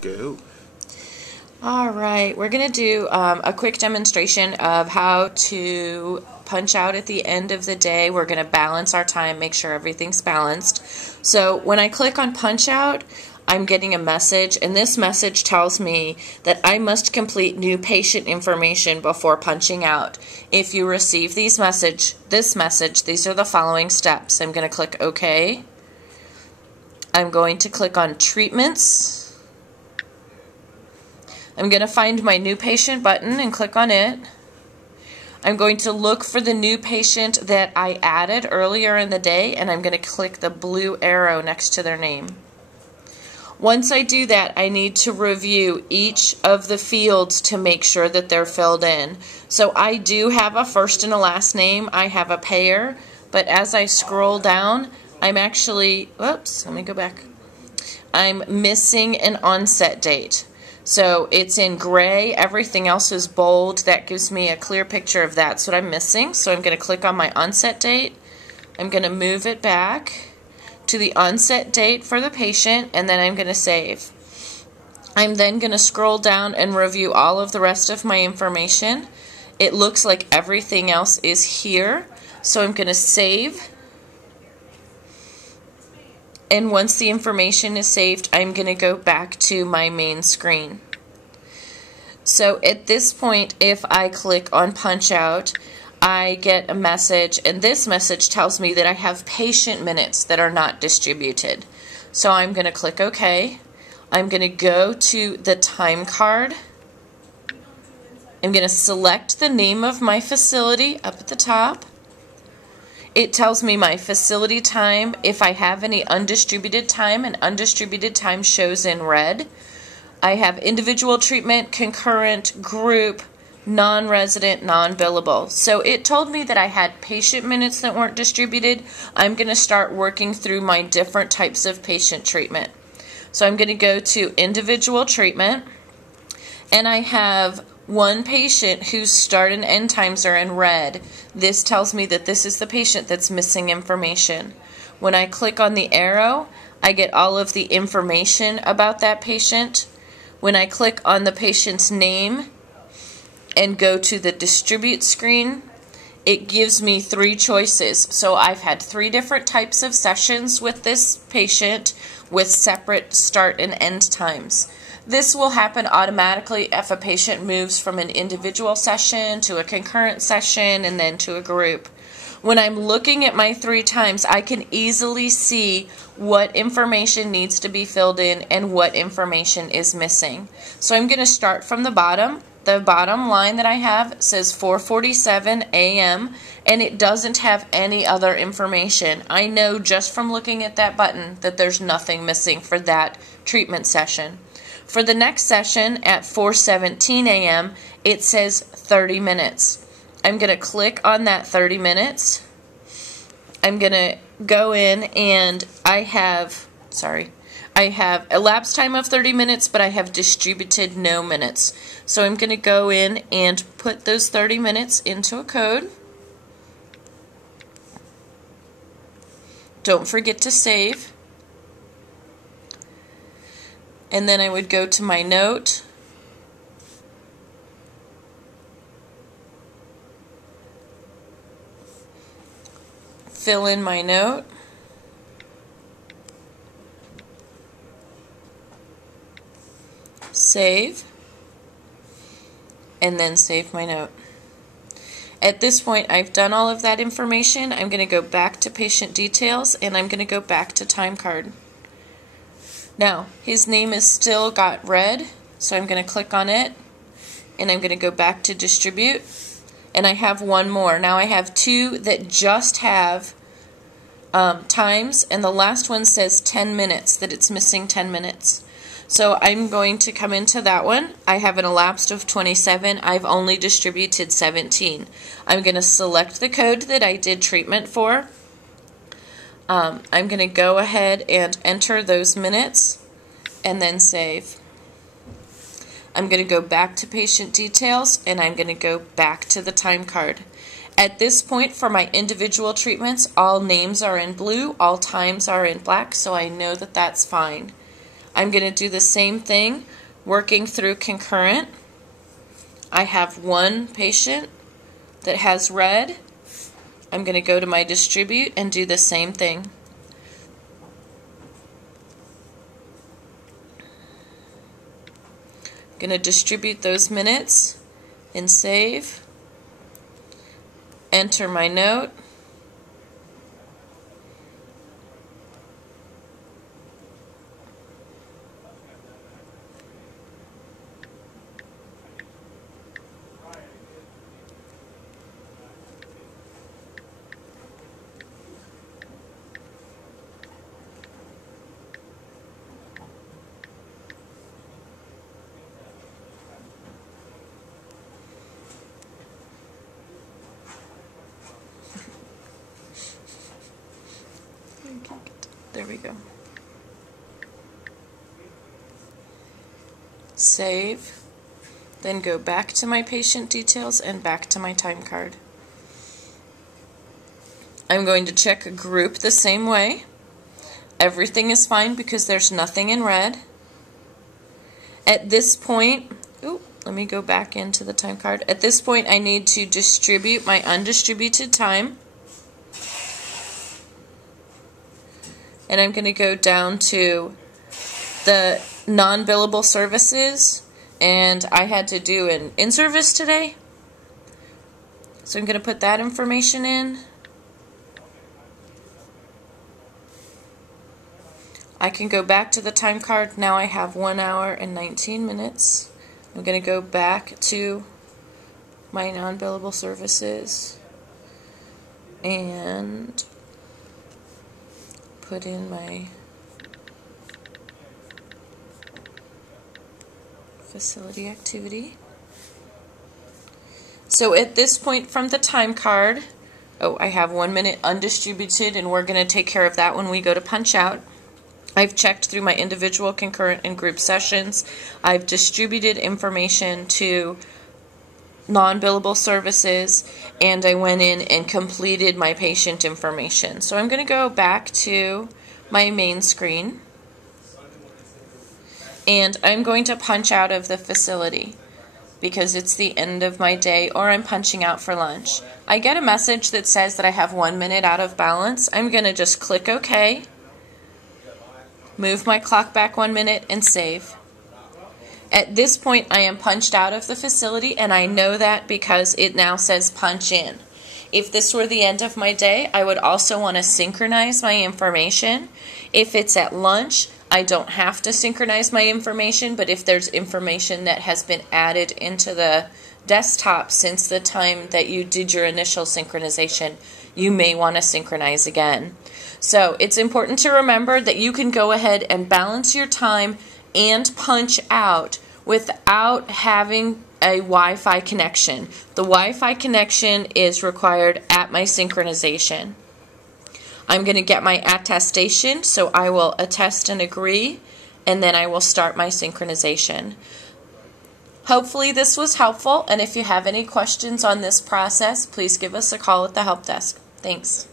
Go. All right, we're going to do a quick demonstration of how to punch out at the end of the day. We're going to balance our time, make sure everything's balanced. So when I click on punch out, I'm getting a message, and this message tells me that I must complete new patient information before punching out. If you receive this message, these are the following steps. I'm going to click OK. I'm going to click on treatments. I'm going to find my new patient button and click on it. I'm going to look for the new patient that I added earlier in the day, and I'm going to click the blue arrow next to their name. Once I do that, I need to review each of the fields to make sure that they're filled in. So I do have a first and a last name. I have a payer, but as I scroll down, I'm actually, whoops, let me go back. I'm missing an onset date. So it's in gray, everything else is bold. That gives me a clear picture of that's what I'm missing. So I'm going to click on my onset date. I'm going to move it back to the onset date for the patient, and then I'm going to save. I'm then going to scroll down and review all of the rest of my information. It looks like everything else is here, so I'm going to save. And once the information is saved, I'm going to go back to my main screen. So at this point, if I click on punch out, I get a message, and this message tells me that I have patient minutes that are not distributed. So I'm going to click OK. I'm going to go to the time card. I'm going to select the name of my facility up at the top. It tells me my facility time. If I have any undistributed time, and undistributed time shows in red. I have individual treatment, concurrent, group, non-resident, non-billable. So it told me that I had patient minutes that weren't distributed. I'm going to start working through my different types of patient treatment. So I'm going to go to individual treatment, and I have one patient whose start and end times are in red. This tells me that this is the patient that's missing information. When I click on the arrow, I get all of the information about that patient. When I click on the patient's name and go to the distribute screen, it gives me 3 choices. So I've had 3 different types of sessions with this patient with separate start and end times. This will happen automatically if a patient moves from an individual session to a concurrent session and then to a group. When I'm looking at my 3 times, I can easily see what information needs to be filled in and what information is missing. So I'm going to start from the bottom. The bottom line that I have says 4:47 a.m. and it doesn't have any other information. I know just from looking at that button that there's nothing missing for that treatment session. For the next session at 4:17 a.m., it says 30 minutes. I'm going to click on that 30 minutes. I'm going to go in, and I have elapsed time of 30 minutes, but I have distributed no minutes. So I'm going to go in and put those 30 minutes into a code. Don't forget to save. And then I would go to my note, fill in my note, save, and then save my note. At this point, I've done all of that information. I'm going to go back to patient details, and I'm going to go back to time card. Now, his name is still got red, so I'm going to click on it, and I'm going to go back to distribute, and I have one more. Now I have 2 that just have times, and the last one says 10 minutes, that it's missing 10 minutes. So I'm going to come into that one. I have an elapsed of 27. I've only distributed 17. I'm going to select the code that I did treatment for. I'm going to go ahead and enter those minutes and then save. I'm going to go back to patient details, and I'm going to go back to the time card. At this point, for my individual treatments, all names are in blue, all times are in black, so I know that that's fine. I'm going to do the same thing, working through concurrent. I have one patient that has red. I'm going to go to my distribute and do the same thing. I'm going to distribute those minutes and save. Enter my note. There we go. Save. Then go back to my patient details and back to my time card. I'm going to check a group the same way. Everything is fine because there's nothing in red. At this point, let me go back into the time card. At this point, I need to distribute my undistributed time. And I'm going to go down to the non-billable services, and I had to do an in-service today. So I'm going to put that information in. I can go back to the time card. Now I have 1 hour and 19 minutes. I'm going to go back to my non-billable services and put in my facility activity. So at this point from the time card, I have 1 minute undistributed, and we're going to take care of that when we go to punch out. I've checked through my individual, concurrent, and group sessions. I've distributed information to non-billable services, and I went in and completed my patient information. So I'm going to go back to my main screen, and I'm going to punch out of the facility because it's the end of my day, or I'm punching out for lunch. I get a message that says that I have 1 minute out of balance. I'm going to just click OK, move my clock back 1 minute, and save. At this point, I am punched out of the facility, and I know that because it now says punch in. If this were the end of my day, I would also want to synchronize my information. If it's at lunch, I don't have to synchronize my information, but if there's information that has been added into the desktop since the time that you did your initial synchronization, you may want to synchronize again. So it's important to remember that you can go ahead and balance your time and punch out without having a Wi-Fi connection. The Wi-Fi connection is required at my synchronization. I'm going to get my attestation, so I will attest and agree, and then I will start my synchronization. Hopefully this was helpful, and if you have any questions on this process, please give us a call at the help desk. Thanks.